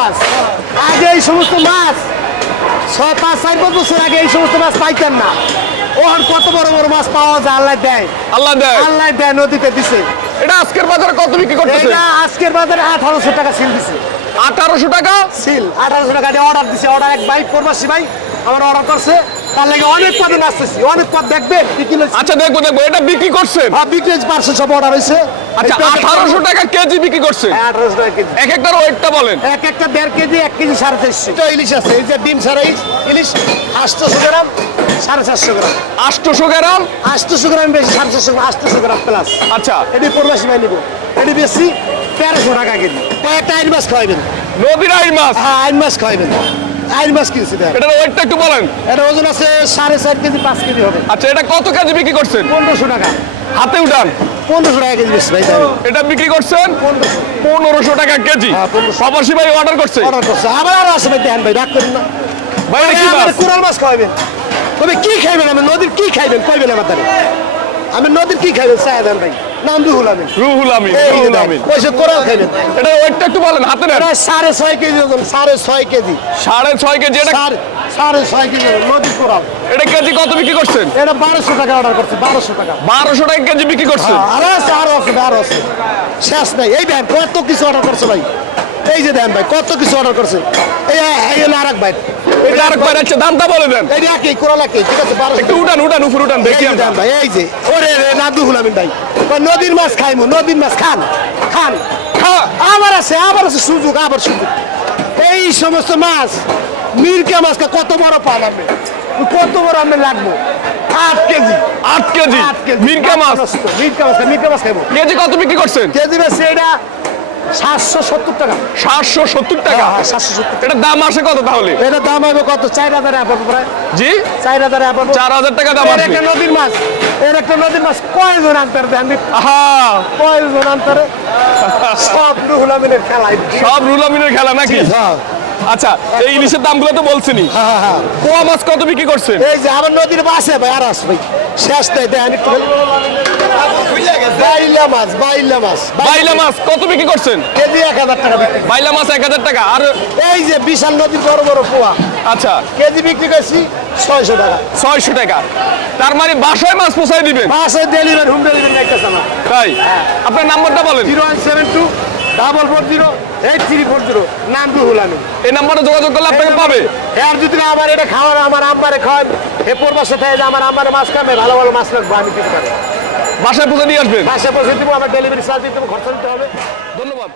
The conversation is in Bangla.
মাছ। আগে এই সমস্ত মাছ ছয় পাঁচ চার পাঁচ বছর আগে এই সমস্ত মাছ পাইতেন না। ওর কত বড় বড় মাছ পাওয়া যায় আল্লাহ দেয়। আল্লাহ দেয়। আল্লাহ দেয় নদীতে দিছে। এটা আজকের বাজারে কত বিক্রি করতেছে? এটা আজকের বাজারে আঠারোশো টাকা সিল দিছে। আঠারোশো টাকা? সিল আঠারোশো টাকা দিয়ে অর্ডার দিছে। অর্ডার এক ভাই করবাসী ভাই আমার অর্ডার করছে। তার লাগে অনেক পদে নাচতেছি অনেক পদ দেখবেন আচ্ছা দেখব দেখব এটা বিক্রি করছেন? হ্যাঁ, বিক্রি পাঁচশো সব অর্ডার হয়েছে। আচ্ছা আঠারোশো টাকা কেজি বিক্রি করছেন? আঠারোশো টাকা কেজি। এক একটার ওয়েটটা বলেন। এক একটা দেড় কেজি এক কেজি সাড়ে চারশো। এটা ইলিশ আছে এই যে ডিম সারা ইলিশ আটশোশো গ্রাম সাড়ে চারশো গ্রাম। আটশোশো গ্রাম? আটশোশো গ্রাম বেশি সাড়ে চারশো গ্রাম আটশোশো গ্রাম প্লাস আচ্ছা। এটি প্রবাসী ভাই নিব। এটি বেশি তেরোশো টাকা কেজি। একটা আইন মাছ খাওয়াবেন নদীর আইন মাছ? হ্যাঁ আইন মাছ খাওয়াবেন আইন মাছ কিনছি এটার ওয়েটটা একটু বলেন। এটা ওজন আছে সাড়ে চার কেজি পাঁচ কেজি হবে। আচ্ছা এটা কত কেজি বিক্রি করছেন? পনেরোশো টাকা। হাতে উঠান। পনেরোশো টাকা কেজি বেশি ভাই দাম এটা বিক্রি করছেন? পনেরোশো। টাকা কেজি। হ্যাঁ, 1500 প্রবাসী ভাই অর্ডার করছে। অর্ডার করছে। আবার আরও আছে ভাই ভাই রাগ করেন না। ভাই কি মাছ? কোরাল মাছ খাওয়াবেন। তবে কি খাইবেন? আমি নদীর কি খাইবেন? কইবেন আমার আমি নদীর কি খাইবেন? দেন ভাই। নাম রুহুল আমিন। রুহুল আমিন রুহুল আমিন। পয়সা খাইবেন এটা ওয়েটটা একটু বলেন হাতে নেন। এটা সাড়ে ছয় কেজি ওজন সাড়ে ছয় কেজি। সাড়ে ছয় কেজি এটা সাড়ে ছয় কেজি নদীর কোরাল। এটা কেজি কত বিক্রি করছেন? এটা বারোশো টাকা অর্ডার করছে বারোশো টাকা। বারোশো টাকা কেজি বিক্রি করছেন? আরও আছে আরও আছে আরও আছে। শেষ নাই। এই দেন কত কিছু অর্ডার করছে ভাই? এই যে দেন ভাই কত কিছু অর্ডার করছে? এই হলো আরেক ভাই এটা আরেকবার দামটা বলে দেন। এই যে কোরাল একই ঠিক আছে বারোশো। একটু উঠান উঠান উপর উঠান দেখি দেখি আমরা। দেন ভাই এই যে। ওরে রে নাদু হুলামিন ভাই। নদীর মাছ খাইমু নদীর মাছ খান খান। আবার আছে আবার আছে সুযোগ আবার সুযোগ। এই সমস্ত মাছ মিরকা মাছকে কত বড় পান আপনি কত বড় আপনি লাগবো? আট কেজি। আট কেজি? কেজি। মাছ? মিরকা মাছ মিরকা মাছ খাইবো। কেজি কত বিক্রি করছেন? কেজি বেশি এটা সাতশো সত্তর টাকা। সাতশো সত্তর টাকা? হ্যাঁ, সাতশো সত্তর দাম আসে কত তাহলে? এটা দাম হবে কত? চার হাজার প্রায়। জি? চার হাজার চার হাজার টাকা দাম একটা নদীর মাছ। এর একটা নদীর মাছ। কয়জন দেন কয়জন সব রুহুল আমিনের খেলা। সব খেলা নাকি? হ্যাঁ। আচ্ছা এই ইলিশের দামগুলো তো বলছেনি। হ্যাঁ হ্যাঁ পোয়া মাছ কত বিক্রি করছে এই যে আমার নদীর ভাই আর আস ভাই। শেষ নাই দেখেন একটু বাইলা মাছ বাইলা মাছ। বাইলা মাছ কত বিক্রি করছেন? কেজি এক হাজার টাকা বাইলা মাছ এক হাজার টাকা আর এই যে বিশাল নদীর বড় বড় পোয়া আচ্ছা। কেজি বিক্রি করছি ছয়শো টাকা। ছয়শো টাকা। তার মানে বাসায় মাছ পোষায় দিবেন? বাসে ডেলিভারি হোম ডেলিভারি লাগতেছে আমার তাই? আপনার নাম্বারটা বলেন। Zero one seven two double four zero eight three four zero. নাম রুহুল এই নাম্বারে যোগাযোগ করলে আপনাকে পাবে। আর যদি আমার এটা খাওয়ার আমার আম্বারে খাওয়ান এ পূর্বাসে থেকে যে আমার আমার মাছ খাবে ভালো ভালো মাছ রাখব আমি দিতে পারি বাসায় পৌঁছে নিয়ে আসবেন মাসে পৌঁছে দিব আমার ডেলিভারি চার্জ দিতে হবে খরচা দিতে হবে। ধন্যবাদ।